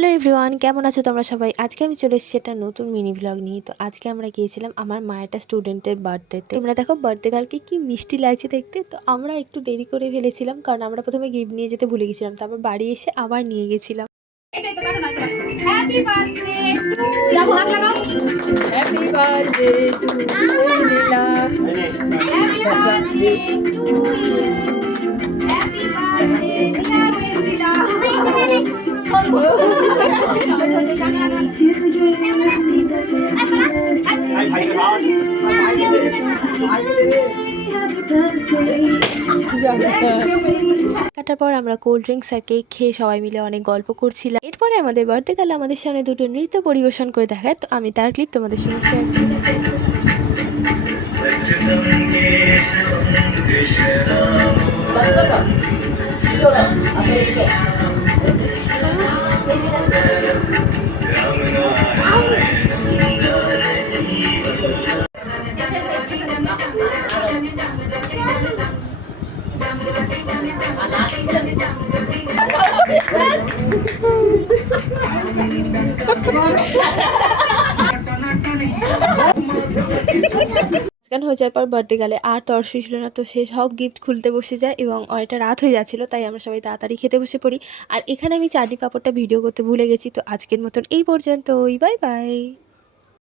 Hello everyone, কেমন আছো তোমরা সবাই? আজকে আমি চলে এসেছি একটা নতুন মিনি ব্লগ নিয়ে। তো আজকে আমরা গিয়েছিলাম আমার মায়ের একটা স্টুডেন্টের বার্থডেতে। তোমরা দেখো বার্থডে গার্লকে কি মিষ্টি লাগছে দেখতে। তো আমরা একটু দেরি করে ফেলেছিলাম, কারণ আমরা প্রথমে গিফট নিয়ে যেতে ভুলে গেছিলাম, তারপর বাড়ি এসে আবার নিয়ে গেছিলাম। হ্যাপি বার্থডে টু ইউ, হাত লাগাও। Happy birthday to Nila, happy birthday to you, happy birthday dear Nila. কাটার পর আমরা কোল্ড ড্রিঙ্কস আর কেক খেয়ে সবাই মিলে অনেক গল্প করছিলাম। এরপরে আমাদের বার্থডে গার্ল আমাদের সামনে দুটো নৃত্য পরিবেশন করে দেখায়। তো আমি তার ক্লিপ তোমাদের সঙ্গে শেয়ার গান হয়ে যাওয়ার পর বার্থডে গেলে আর তর্সই ছিল না। তো সে সব গিফট খুলতে বসে যায় এবং অনেকটা রাত হয়ে যাচ্ছিলো, তাই আমরা সবাই তাড়াতাড়ি খেতে বসে পড়ি। আর এখানে আমি চাটনি পাঁপড়টা ভিডিও করতে ভুলে গেছি। তো আজকের মতন এই পর্যন্তই, বাই বাই।